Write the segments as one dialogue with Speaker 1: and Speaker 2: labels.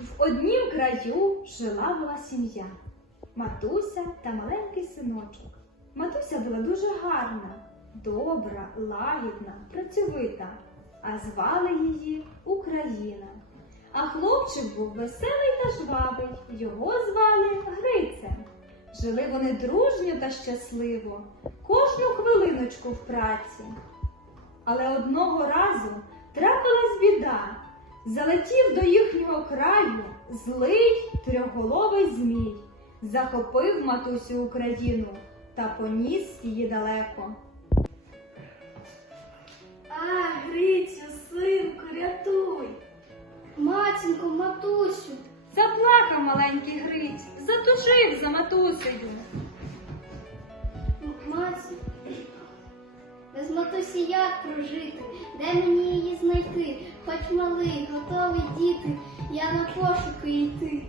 Speaker 1: В однім краю жила була сім'я – матуся та маленький синочок. Матуся була дуже гарна, добра, лагідна, працьовита, а звали її Україна. А хлопчик був веселий та жвавий, його звали Грицем. Жили вони дружньо та щасливо, кожну хвилиночку в праці. Але одного разу трапилась біда. Залетів до їхнього краю злий трьохголовий змій, захопив матусю Україну та поніс її далеко.
Speaker 2: А, Грицю, синку, рятуй! Матінко, матусю!
Speaker 1: Заплакав маленький Гриць, затужив за матусею.
Speaker 2: Матінко, без матусі як прожити? Де мені її знайти? Хоч малий, готовий діти, я на пошуки йти.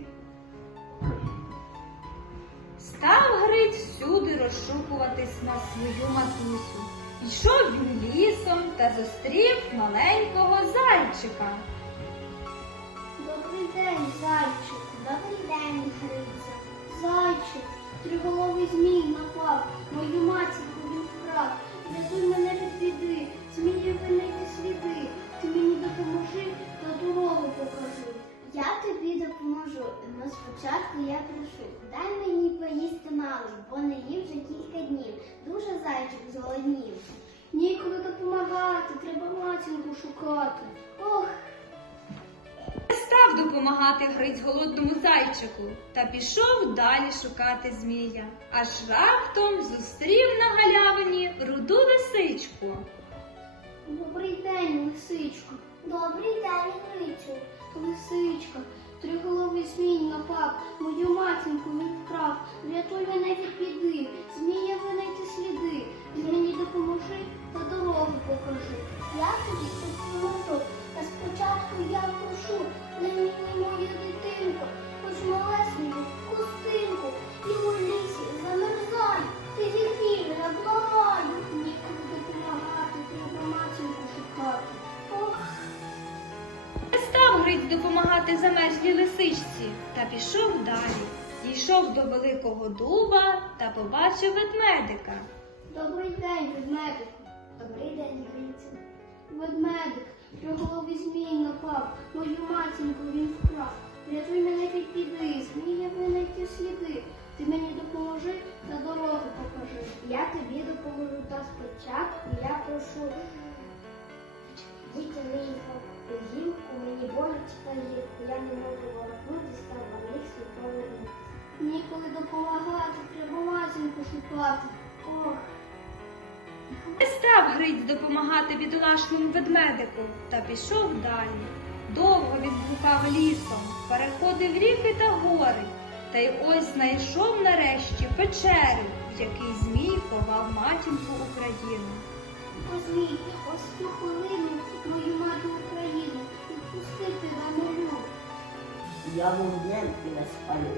Speaker 1: Став Гриць всюди розшукуватись на свою матусю. Йшов він лісом та зустрів маленького зайчика.
Speaker 2: Добрий день, зайчику. Добрий день, Грицю. Зайчик, триголовий змій напав, мою матінку він вкрав. Рятуй мене від біди, змію винайти сліди. Ти мені допоможи та дорогу покажи.
Speaker 3: Я тобі допоможу, но спочатку я прошу, дай мені поїсти мало, бо не їв вже кілька днів. Дуже зайчик зголоднів.
Speaker 2: Ніколи допомагати, треба матінку шукати. Ох,
Speaker 1: Не став допомагати Гриць голодному зайчику та пішов далі шукати змія. Аж раптом зустрів на галявині руду лисичку.
Speaker 2: добрий день, лисичко.
Speaker 3: Добрий день, Грицю.
Speaker 2: Лисичка, триголовий змій напав, мою матінку він вкрав. Рятуй мене від біди, змія винайти сліди. Ти мені допоможи та дорогу покажи.
Speaker 3: Я тобі допоможу, а спочатку я прошу, дай мені мою дитинку, хоч малесеньку кустинку, і у лісі замерзаю, ти зігрій мене, благаю.
Speaker 2: Ніколи допомагати, треба матінку шукати.
Speaker 3: Ох,
Speaker 1: Не став Гриць допомагати замерзлій лисичці та пішов далі. Дійшов до великого дуба та побачив ведмедика.
Speaker 2: Добрий день, ведмедику.
Speaker 3: добрий день, Грицю.
Speaker 2: Ведмедик, триголовий змій напав, мою матінку він вкрав. Рятуй мене від біди, змія винайти сліди. Ти мені допоможи та дорогу покажи.
Speaker 3: Я тобі допоможу, та спочатку я прошу. Діти мені в гілку, мені болить та гірку, я не можу ворухнутися, та вам їх повернути.
Speaker 2: Ніколи допомагати, треба матінку шукати. Ох,
Speaker 1: Не став Гриць допомагати бідолашному ведмедику та пішов далі. Довго він блукав лісом, переходив ріки та гори, та й ось знайшов нарешті печеру, в якій змій ховав матінку Україну.
Speaker 2: Змій, ось цю хвилину мою матір Україну відпустити на молю.
Speaker 4: Я вогнем і не спалю.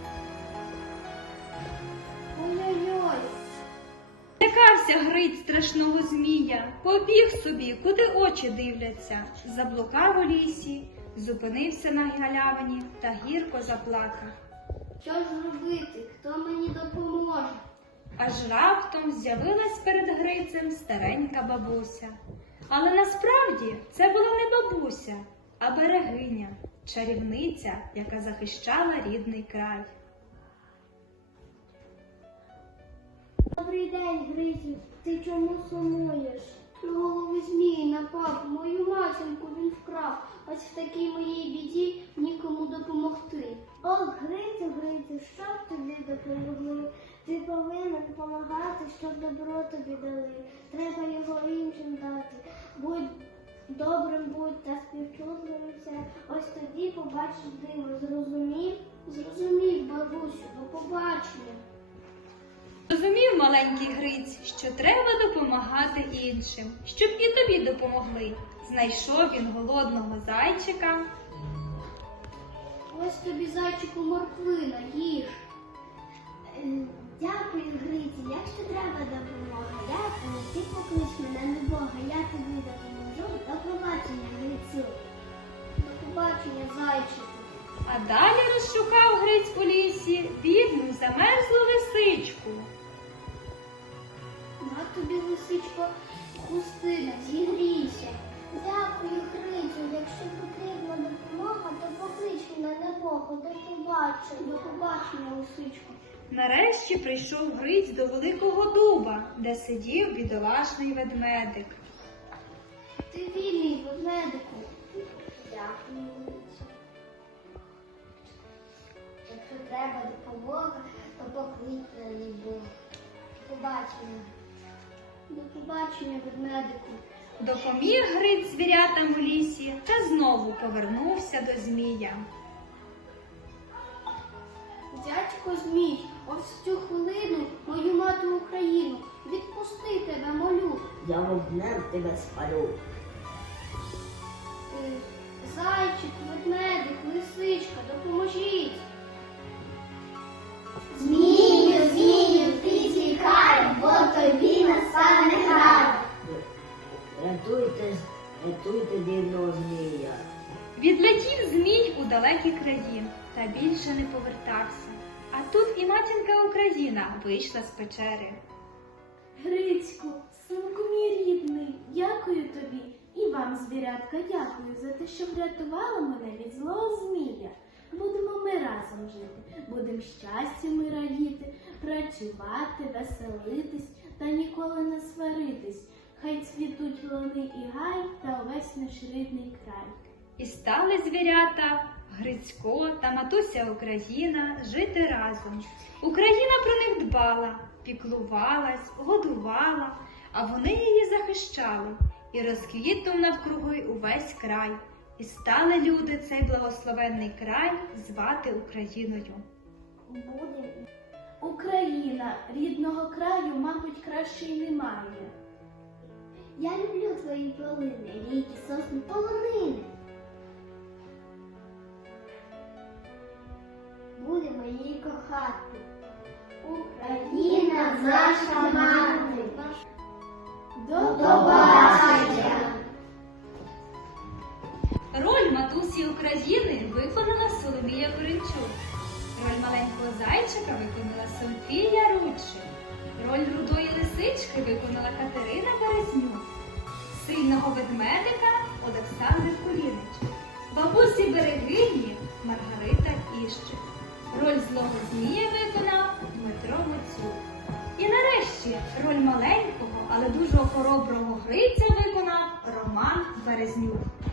Speaker 2: Ой-ой-ой.
Speaker 1: Лякався Гриць страшного змія, побіг собі, куди очі дивляться, заблукав у лісі, зупинився на галявині та гірко заплакав.
Speaker 2: Що ж робити? Хто мені допоможе?
Speaker 1: Аж раптом з'явилась перед Грицем старенька бабуся. Але насправді це була не бабуся, а берегиня, чарівниця, яка захищала рідний край.
Speaker 2: Добрий день, Грицю, ти чому сумуєш? Голови змій напав, мою матінку він вкрав. Ось в такій моїй біді нікому допомогти.
Speaker 3: Ох, Грицю, Грицю, щоб тобі допомогли? Ти повинен допомагати, щоб добро тобі дали. Треба його іншим дати. Будь добрим, будь та співчутливим все. Ось тоді побачиш диво. Зрозумів?
Speaker 2: Зрозумів, бабусю, до побачення.
Speaker 1: Розумів маленький Гриць, що треба допомагати іншим, щоб і тобі допомогли. Знайшов він голодного зайчика.
Speaker 2: Ось тобі, зайчику, морквина, їж.
Speaker 3: Дякую, Гриці, якщо треба допомога, ти поклич мене до Бога, я тобі допоможу. До побачення, Грицю.
Speaker 2: До побачення, зайчику.
Speaker 1: А далі розшукав Гриць у лісі бідну замерзлу лисичку.
Speaker 2: На тобі, лисичко, хустина, зігрійся.
Speaker 3: Дякую, Грицю. Якщо потрібна допомога, то поклич мене Богу. До побачення.
Speaker 2: До побачення, лисичко.
Speaker 1: Нарешті прийшов Гриць до великого дуба, де сидів бідолашний ведмедик.
Speaker 2: Ти вільний, ведмедику.
Speaker 3: Дякую, Грицю. Якщо треба допомога, то поклич мене Богу. До побачення.
Speaker 2: До побачення, ведмедику.
Speaker 1: Допоміг Гриць звірятам у лісі та знову повернувся до змія.
Speaker 2: Дядько Змій, ось в цю хвилину мою матір Україну. Відпусти тебе, молю.
Speaker 4: Я вогнем тебе спалю.
Speaker 2: Зайчик, ведмедик, лисичка, допоможіть.
Speaker 3: Змію, змію, ти тікай, бо тобі настане град.
Speaker 4: Рятуйте дивного змія.
Speaker 1: Відлетів змій у далекі краї та більше не повертався. А тут і матінка Україна вийшла з печери.
Speaker 5: Грицьку, синку мій рідний, дякую тобі. І вам, звірятка, дякую за те, що врятували мене від злого змія. Будемо ми разом жити, будемо щастя ми радіти, працювати, веселитись та ніколи не сваритись. Хай цвітуть лани і гай та увесь наш рідний край.
Speaker 1: І стали звірята, Грицько та матуся Україна жити разом. Україна про них дбала, піклувалась, годувала, а вони її захищали. І розквітнув навкруги увесь край. І стали люди цей благословенний край звати Україною.
Speaker 5: Україна, рідного краю, мабуть, краще й немає.
Speaker 3: Я люблю твої полини, ріки, сосни, полонини. Будемо її кохати. Україна наша мати.
Speaker 5: До
Speaker 3: побачення!
Speaker 1: Роль матусі України виконала Соломія Коренчук. Роль маленького зайчика виконала Софія Рудшик. Роль рудої лисички виконала Катерина Березнюк. Сильного ведмедика Олександр Кулінич. Бабусі Берегині Маргарита Іщик. Роль злого змія виконав Дмитро Гуцюк. І нарешті роль маленького, але дуже хороброго Гриця виконав Роман Березнюк.